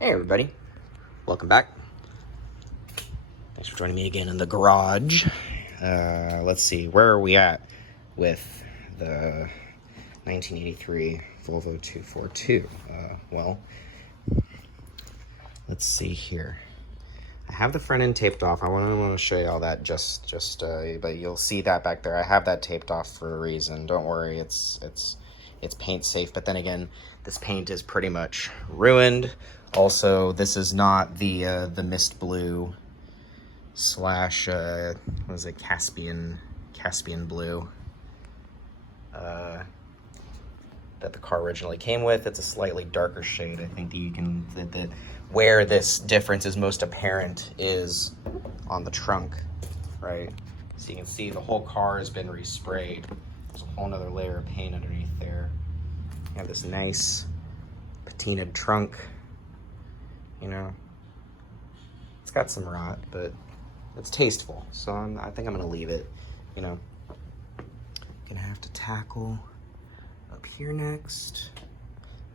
Hey everybody, welcome back. Thanks for joining me again in the garage. Let's see, where are we at with the 1983 Volvo 242? Well, let's see here. I have the front end taped off. I want to show you all that but you'll see that back there. I have that taped off for a reason. Don't worry, it's paint safe. But then again, this paint is pretty much ruined. Also, this is not the mist blue slash what is it, Caspian blue that the car originally came with. It's a slightly darker shade. I think that you can that where this difference is most apparent is on the trunk, right? So you can see the whole car has been resprayed. There's a whole nother layer of paint underneath there. You have this nice patinaed trunk. You know, it's got some rot, but it's tasteful. So I think I'm gonna leave it. You know, gonna have to tackle up here next.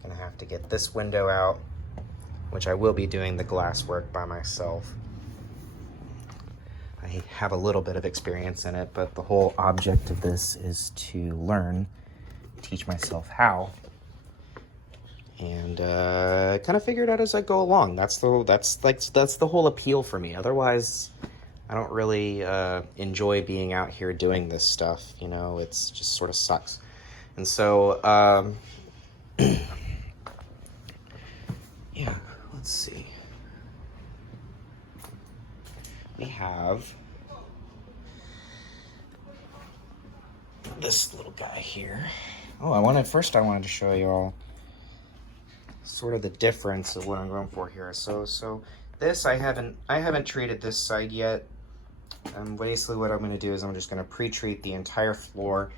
Gonna have to get this window out, which I will be doing the glass work by myself. I have a little bit of experience in it, but the whole object of this is to learn, teach myself how, and kind of figure it out as I go along. That's the whole appeal for me. Otherwise, I don't really enjoy being out here doing this stuff. You know, it's just sort of sucks. And so, yeah, let's see. We have this little guy here. Oh, I wanted to show you all sort of the difference of what I'm going for here. So this, I haven't treated this side yet. Basically what I'm going to do is I'm just going to pre-treat the entire floor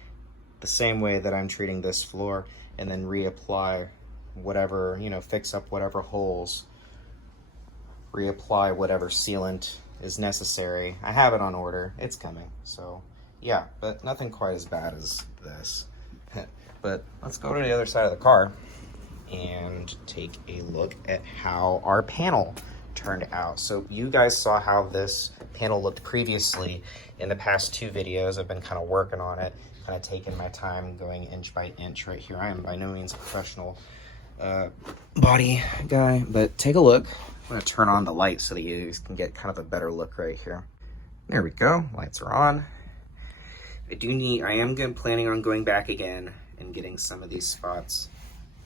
the same way that I'm treating this floor, and then reapply whatever, you know, fix up whatever holes, reapply whatever sealant is necessary. I have it on order. It's coming. So yeah, but nothing quite as bad as this. But let's go to the other side of the car and take a look at how our panel turned out. So you guys saw how this panel looked previously in the past two videos. I've been kind of working on it, kind of taking my time, going inch by inch right here. I am by no means a professional body guy, but take a look. I'm going to turn on the light so that you can get kind of a better look right here. There we go. Lights are on. I am planning on going back again and getting some of these spots,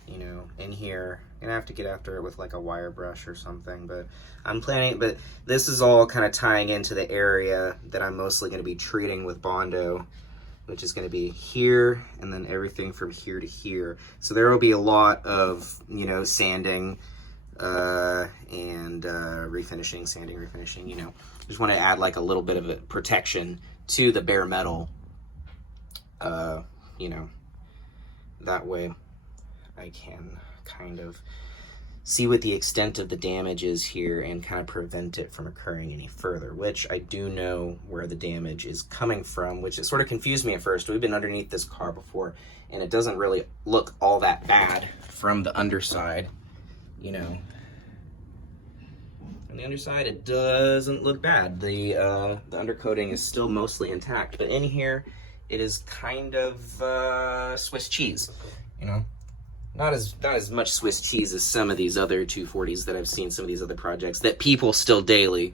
you know, in here. I'm gonna have to get after it with like a wire brush or something, but but this is all kind of tying into the area that I'm mostly going to be treating with Bondo, which is going to be here and then everything from here to here. So there will be a lot of, you know, sanding and refinishing, you know. Just want to add like a little bit of a protection to the bare metal, you know, that way I can kind of see what the extent of the damage is here and kind of prevent it from occurring any further, which I do know where the damage is coming from, which it sort of confused me at first. We've been underneath this car before, and it doesn't really look all that bad from the underside, you know. On the underside, it doesn't look bad. The undercoating is still mostly intact, but in here, it is kind of Swiss cheese, you know. Not as much Swiss cheese as some of these other 240s that I've seen, some of these other projects that people still daily.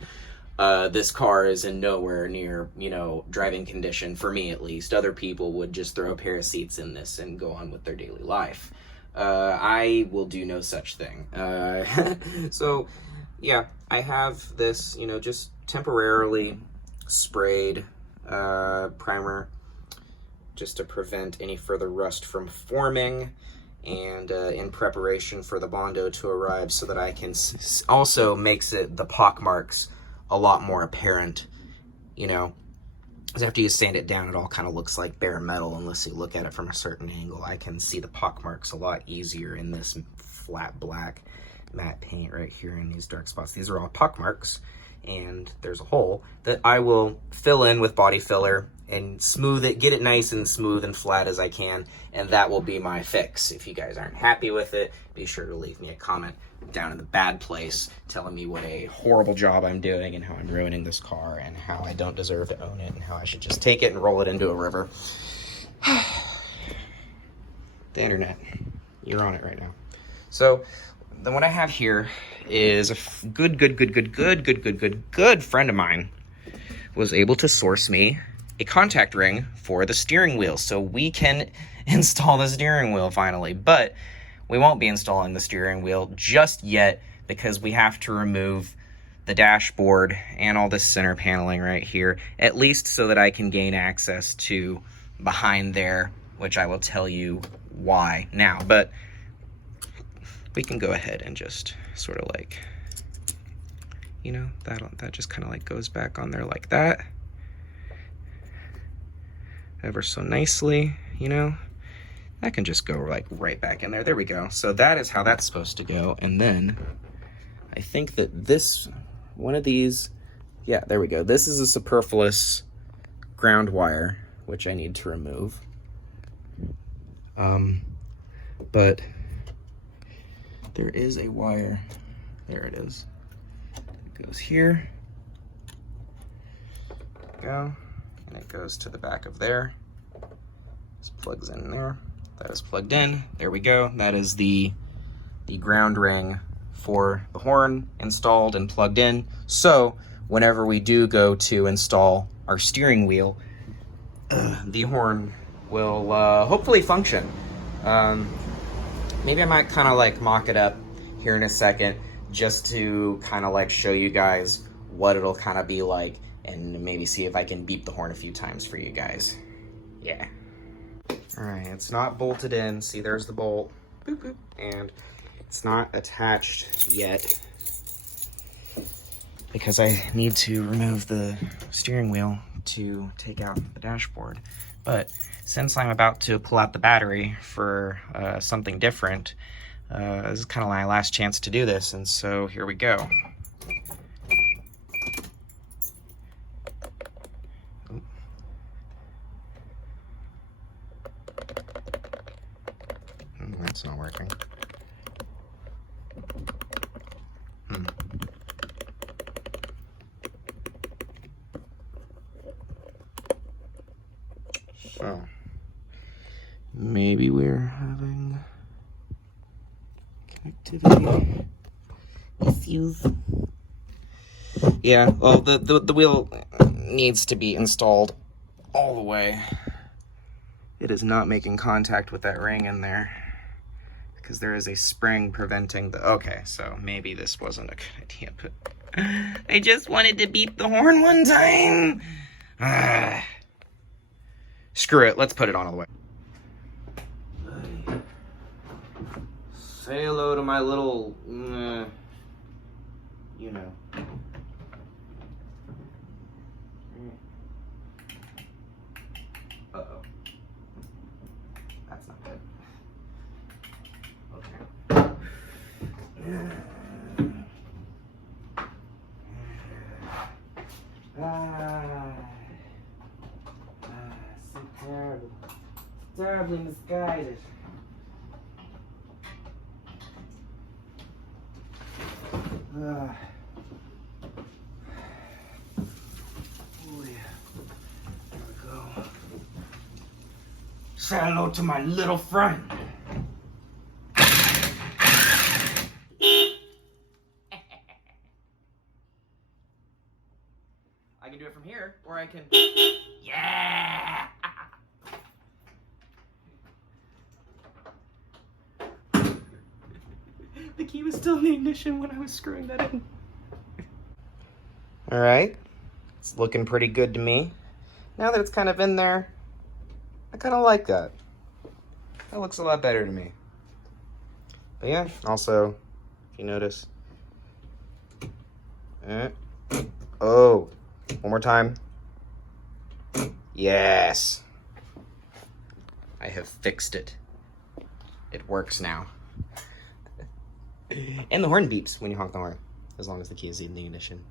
This car is in nowhere near, you know, driving condition, for me at least. Other people would just throw a pair of seats in this and go on with their daily life. I will do no such thing. So, yeah, I have this, you know, just temporarily sprayed primer just to prevent any further rust from forming, and in preparation for the Bondo to arrive, so that I can also makes the pock marks a lot more apparent, you know, because after you sand it down, it all kind of looks like bare metal unless you look at it from a certain angle. I can see the pock marks a lot easier in this flat black matte paint right here in these dark spots. These are all pock marks, and there's a hole that I will fill in with body filler and smooth it, get it nice and smooth and flat as I can, and that will be my fix. If you guys aren't happy with it, be sure to leave me a comment down in the bad place, telling me what a horrible job I'm doing and how I'm ruining this car and how I don't deserve to own it and how I should just take it and roll it into a river. The internet, you're on it right now. So then what I have here is a good friend of mine was able to source me a contact ring for the steering wheel so we can install the steering wheel finally. But we won't be installing the steering wheel just yet because we have to remove the dashboard and all this center paneling right here, at least so that I can gain access to behind there, which I will tell you why now. But we can go ahead and just sort of like, you know, that just kind of like goes back on there like that. Ever so nicely, you know. That can just go like right back in there. There we go. So that is how that's supposed to go. And then I think that this, one of these, yeah, there we go. This is a superfluous ground wire, which I need to remove. But there is a wire, there it is. It goes here, go, and it goes to the back of there. This plugs in there. That is plugged in. There we go. That is the ground ring for the horn installed and plugged in. So whenever we do go to install our steering wheel, the horn will hopefully function. Maybe I might kind of like mock it up here in a second just to kind of like show you guys what it'll kind of be like and maybe see if I can beep the horn a few times for you guys. Yeah. All right, it's not bolted in. See, there's the bolt. Boop, boop. And it's not attached yet because I need to remove the steering wheel to take out the dashboard. But since I'm about to pull out the battery for something different, this is kind of my last chance to do this, and so here we go. That's not working. So, maybe we're having connectivity issues. Yeah, well, the wheel needs to be installed all the way. It is not making contact with that ring in there because there is a spring preventing the... Okay, so maybe this wasn't a good idea, but I just wanted to beep the horn one time. Screw it, let's put it on all the way. Say hello to my little, you know. Uh-oh. That's not good. Okay. So terrible. Terribly misguided. Oh yeah. There we go. Say hello to my little friend. I can do it from here, or I can... Yeah! The key was still in the ignition when I was screwing that in. Alright. It's looking pretty good to me. Now that it's kind of in there, I kind of like that. That looks a lot better to me. But yeah, also, if you notice... Oh, one more time. Yes. I have fixed it. It works now. And the horn beeps when you honk the horn, as long as the key is in the ignition.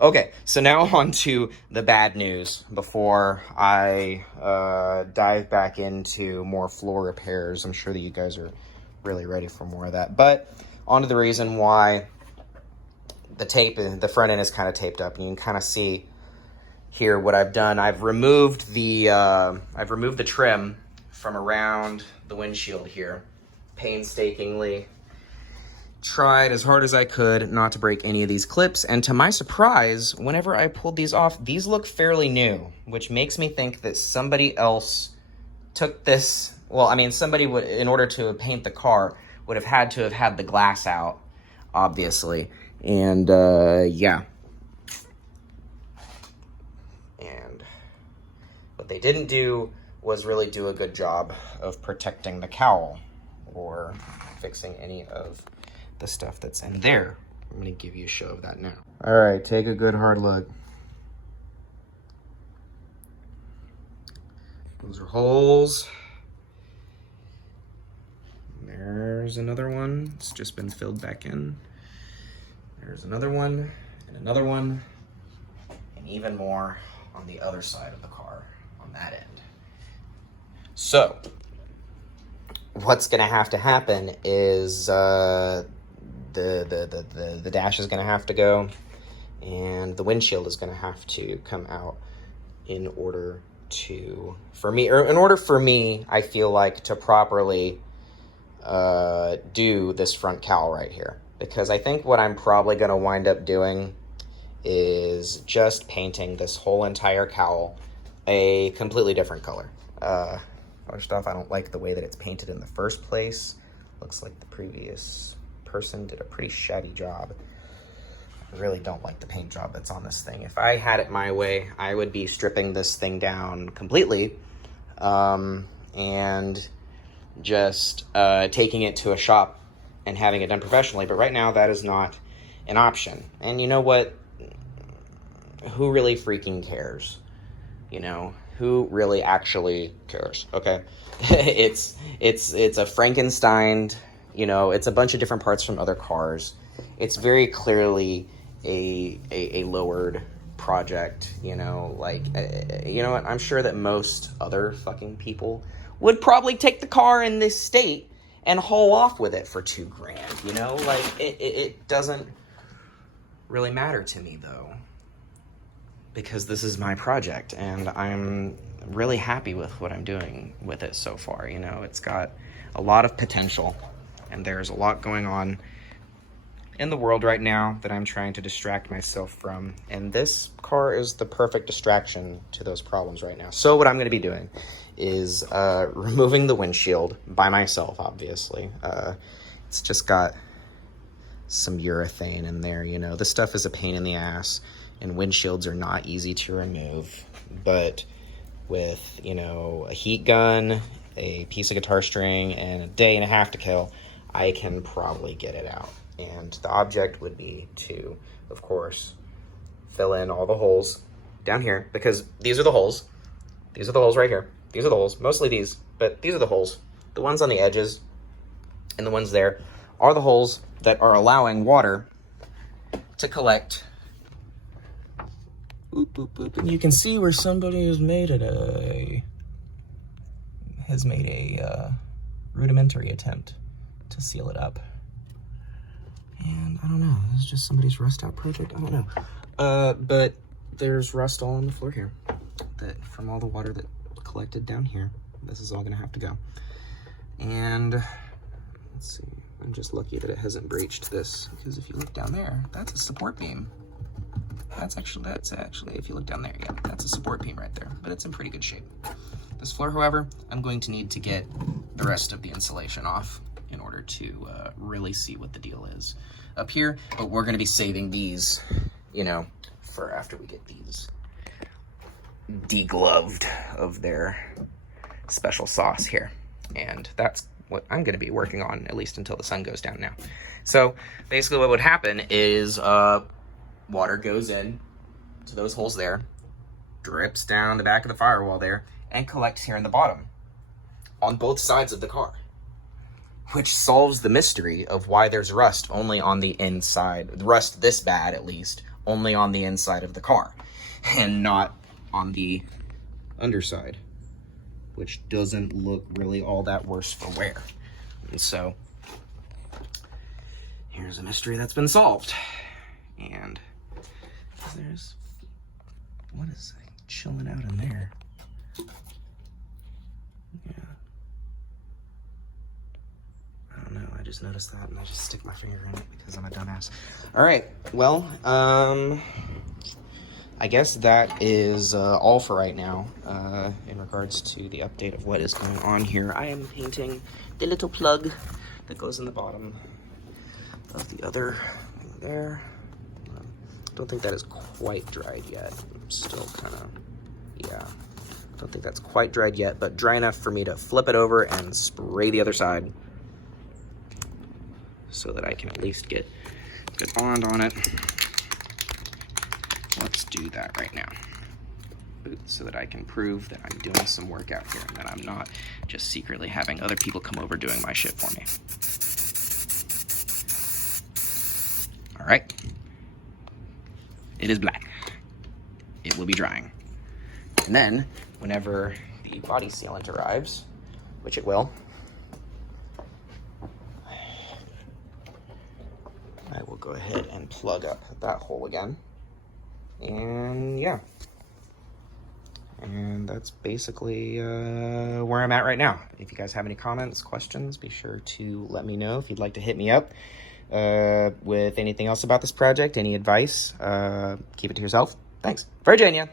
Okay, so now on to the bad news before I dive back into more floor repairs. I'm sure that you guys are really ready for more of that. But on to the reason why the front end is kind of taped up, and you can kind of see here what I've done. I've removed the trim from around the windshield here, painstakingly. Tried as hard as I could not to break any of these clips, and to my surprise, whenever I pulled these off, these look fairly new, which makes me think that somebody else took this. Well, I mean, somebody would, in order to paint the car, would have had to have had the glass out, obviously. And yeah. And what they didn't do was really do a good job of protecting the cowl or fixing any of the stuff that's in there. I'm gonna give you a show of that now. All right, take a good hard look. Those are holes. There's another one. It's just been filled back in. There's another one, and even more on the other side of the car, on that end. So, what's gonna have to happen is the dash is gonna have to go, and the windshield is gonna have to come out in order for me, I feel like, to properly do this front cowl right here. Because I think what I'm probably going to wind up doing is just painting this whole entire cowl a completely different color. First off, I don't like the way that it's painted in the first place. Looks like the previous person did a pretty shabby job. I really don't like the paint job that's on this thing. If I had it my way, I would be stripping this thing down completely and just taking it to a shop and having it done professionally. But right now, that is not an option. And you know what? Who really freaking cares? You know, who really actually cares? Okay, it's a Frankenstein. You know, it's a bunch of different parts from other cars. It's very clearly a lowered project. You know, like you know what? I'm sure that most other fucking people would probably take the car in this state and haul off with it for $2,000, you know? Like, it doesn't really matter to me, though, because this is my project, and I'm really happy with what I'm doing with it so far, you know? It's got a lot of potential, and there's a lot going on in the world right now that I'm trying to distract myself from, and this car is the perfect distraction to those problems right now. So what I'm going to be doing is removing the windshield by myself, obviously. It's just got some urethane in there, you know. This stuff is a pain in the ass, and windshields are not easy to remove. But with, you know, a heat gun, a piece of guitar string, and a day and a half to kill, I can probably get it out. And the object would be to, of course, fill in all the holes down here, because these are the holes. These are the holes right here. These are the holes, mostly these, but these are the holes. The ones on the edges and the ones there are the holes that are allowing water to collect. Boop, boop, boop. And you can see where somebody has made a rudimentary attempt to seal it up. And I don't know, this is just somebody's rust out project, I don't know. But there's rust all on the floor here, that from all the water that collected down here. This is all gonna have to go. And let's see, I'm just lucky that it hasn't breached this, because if you look down there, that's a support beam. That's actually, if you look down there, yeah, that's a support beam right there, but it's in pretty good shape. This floor, however, I'm going to need to get the rest of the insulation off in order to really see what the deal is up here, but we're gonna be saving these, you know, for after we get these degloved of their special sauce here. And that's what I'm going to be working on, at least until the sun goes down now. So basically what would happen is water goes in to those holes there, drips down the back of the firewall there, and collects here in the bottom on both sides of the car, which solves the mystery of why there's rust only on the inside, rust this bad at least, only on the inside of the car and not on the underside, which doesn't look really all that worse for wear. And so here's a mystery that's been solved. And there's, what is that chilling out in there? Yeah. I don't know, I just noticed that and I just stick my finger in it because I'm a dumbass. All right, well, I guess that is all for right now in regards to the update of what is going on here. I am painting the little plug that goes in the bottom of the other there. Don't think that is quite dried yet. I'm still kind of, yeah. Don't think that's quite dried yet, but dry enough for me to flip it over and spray the other side so that I can at least get good bond on it. Let's do that right now so that I can prove that I'm doing some work out here and that I'm not just secretly having other people come over doing my shit for me. All right. It is black. It will be drying. And then, whenever the body sealant arrives, which it will, I will go ahead and plug up that hole again. And yeah. And that's basically where I'm at right now. If you guys have any comments, questions, be sure to let me know. If you'd like to hit me up with anything else about this project, any advice, keep it to yourself. Thanks. Virginia.